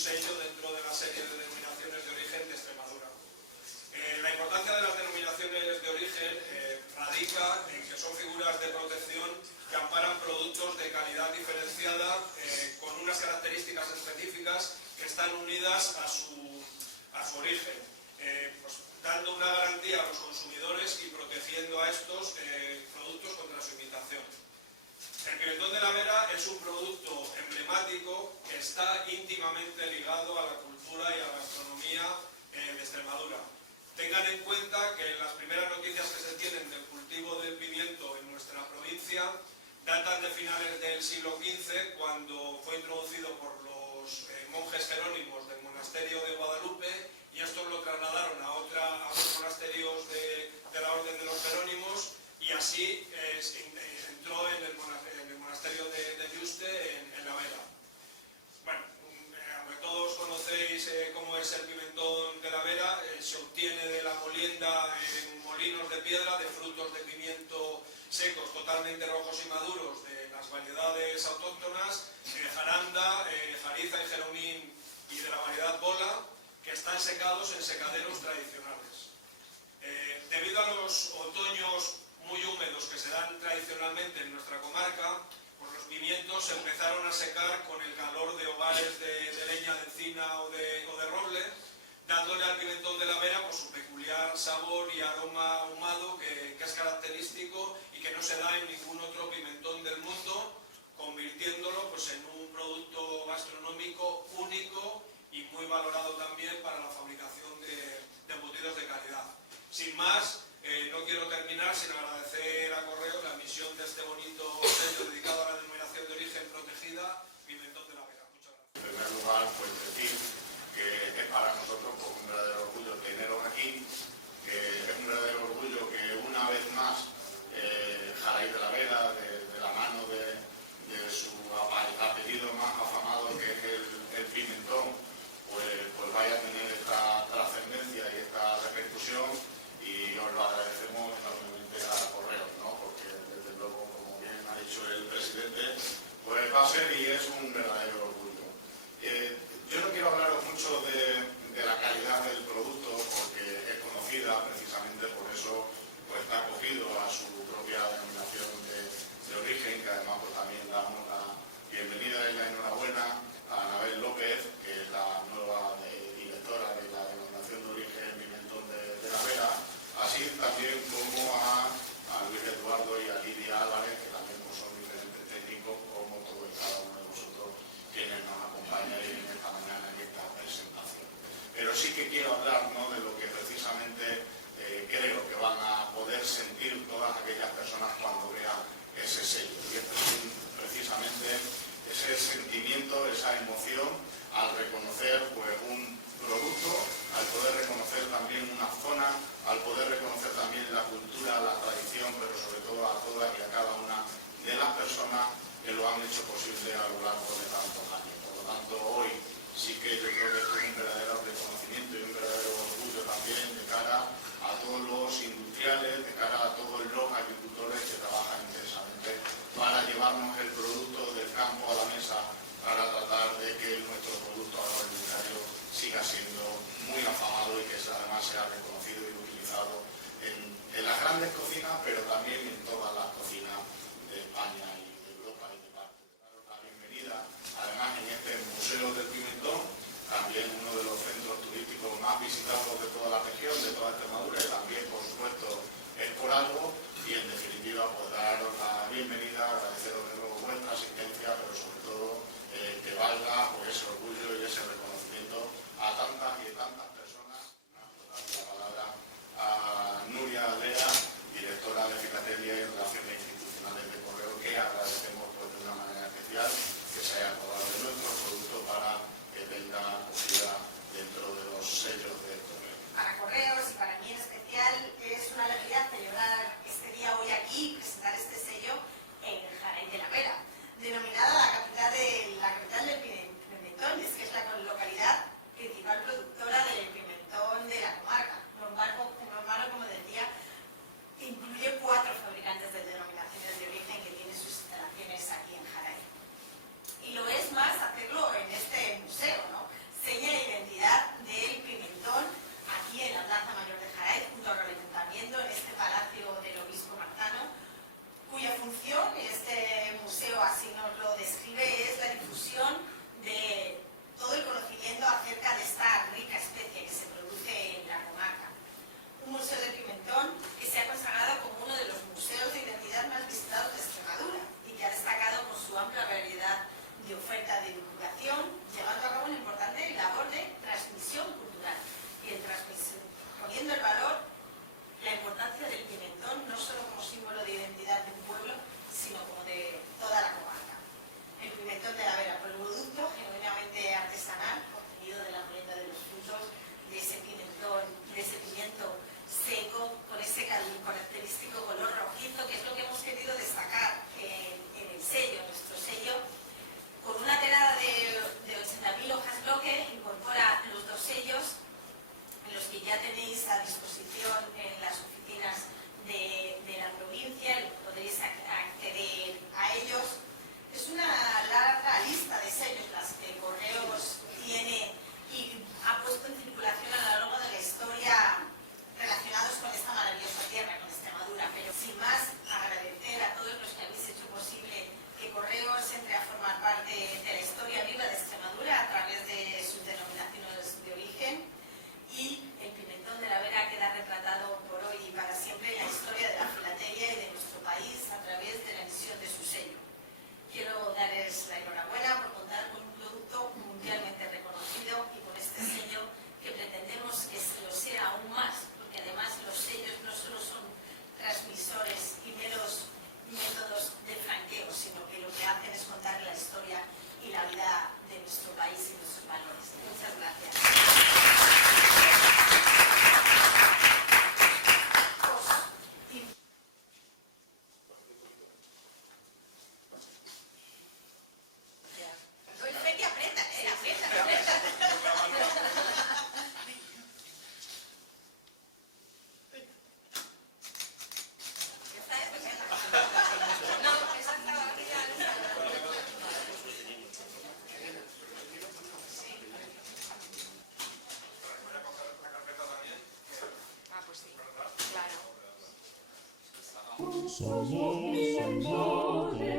sello dentro de la serie de denominaciones de origen de Extremadura. La importancia de las denominaciones de origen radica en que son figuras de protección que amparan productos de calidad diferenciada con unas características específicas que están unidas a su origen, pues, dando una garantía a los consumidores y protegiendo a estos productos contra su imitación. El pimentón de la Vera es un producto emblemático que está íntimamente ligado a la cultura y a la gastronomía de Extremadura. Tengan en cuenta que las primeras noticias que se tienen del cultivo del pimiento en nuestra provincia datan de finales del siglo XV, cuando fue introducido por los monjes jerónimos del monasterio de Guadalupe, y estos lo trasladaron a otros monasterios de la orden de los jerónimos, y así entró en el monasterio de Yuste, en la Vera. Bueno, aunque todos conocéis cómo es el pimentón de la Vera, se obtiene de la molienda en molinos de piedra de frutos de pimiento secos, totalmente rojos y maduros, de las variedades autóctonas, jaranda, jariza y jeromín, y de la variedad bola, que están secados en secaderos tradicionales. Debido a los otoños muy húmedos que se dan tradicionalmente en nuestra comarca, pues los pimientos se empezaron a secar con el calor de hogares de leña de encina o de roble, dándole al pimentón de la Vera pues, su peculiar sabor y aroma ahumado que es característico y que no se da en ningún otro pimentón del mundo, convirtiéndolo pues, en un producto gastronómico único y muy valorado también para la fabricación de embutidos de calidad. Sin más, no quiero terminar sin agradecer a Correos la emisión de este bonito sello dedicado a la denominación de origen protegida, pimentón de la Vera. Muchas gracias. En primer lugar, pues decir que es para nosotros pues, un verdadero orgullo teneros aquí, que es un verdadero orgullo que una vez más Jaraíz de la Vera, de la mano de su apellido más afamado, que es el pimentón, pues vaya a tener esta trascendencia y esta repercusión, y os lo agradecemos enormemente a Correos, ¿no? Porque desde luego, como bien ha dicho el presidente, pues va a ser y es un verdadero orgullo. Yo no quiero hablaros mucho de la calidad del producto, porque es conocida, precisamente por eso pues está acogido a su propia denominación de origen, que además pues, también damos la bienvenida y la enhorabuena a Anabel López, que es la nueva directora de la denominación de origen pimentón de la Vera, así también como a Luis Eduardo y a Lidia Álvarez, que también pues, son diferentes técnicos, como todo y cada uno de vosotros quienes nos acompañan en esta mañana en esta presentación. Pero sí que quiero hablar, ¿no?, de lo que precisamente creo que van a poder sentir todas aquellas personas cuando vean ese sello, y es precisamente ese sentimiento, esa emoción al reconocer pues, un producto, al poder reconocer también una zona, al poder reconocer también la cultura, la tradición, pero sobre todo a todas y a cada una de las personas que lo han hecho posible a lo largo de tantos años. Por lo tanto, hoy sí que yo creo que esto es un verdadero reconocimiento y un verdadero orgullo también de cara a todos los industriales, de cara a todos los agricultores que trabajan intensamente para llevarnos el producto del campo a la mesa, para tratar de que nuestro producto agroalimentario siga siendo muy afamado y que además sea reconocido y utilizado en las grandes cocinas, pero también en todas las cocinas de España y de Europa y de parte. Daros la bienvenida, además en este Museo del Pimentón, también uno de los centros turísticos más visitados de toda la región, de toda Extremadura, y también, por supuesto, es por algo, y en definitiva, pues daros la bienvenida, agradeceros de nuevo vuestra asistencia, pero sobre todo que valga pues, ese orgullo y ese reconocimiento a tantas y tantas personas. Dando la palabra a Nuria Lea, directora de Filatelia y Relaciones Institucionales de Correo, que sello, nuestro sello, con una tirada de 80.000 hojas bloque, incorpora los 2 sellos, en los que ya tenéis a disposición en las oficinas de la provincia, podréis acceder a ellos. Es una larga lista de sellos las que Correos tiene y ha puesto en circulación a lo largo de la historia relacionados con esta maravillosa tierra, con Extremadura. Pero sin más, agradecer a todos los que habéis hecho posible que Correos entre a formar parte de la historia viva de Extremadura a través de sus denominaciones de origen. Y el pimentón de la Vera queda retratado por hoy y para siempre en la historia de la filatelia y de nuestro país a través de la emisión de su sello. Quiero darles la enhorabuena por contar con un producto mundialmente reconocido y con este sello que pretendemos que lo sea aún más, porque además los sellos no solo son transmisores y meros métodos de franqueo, sino que lo que hacen es contar la historia y la vida de nuestro país y nuestros valores. Muchas gracias. Somos de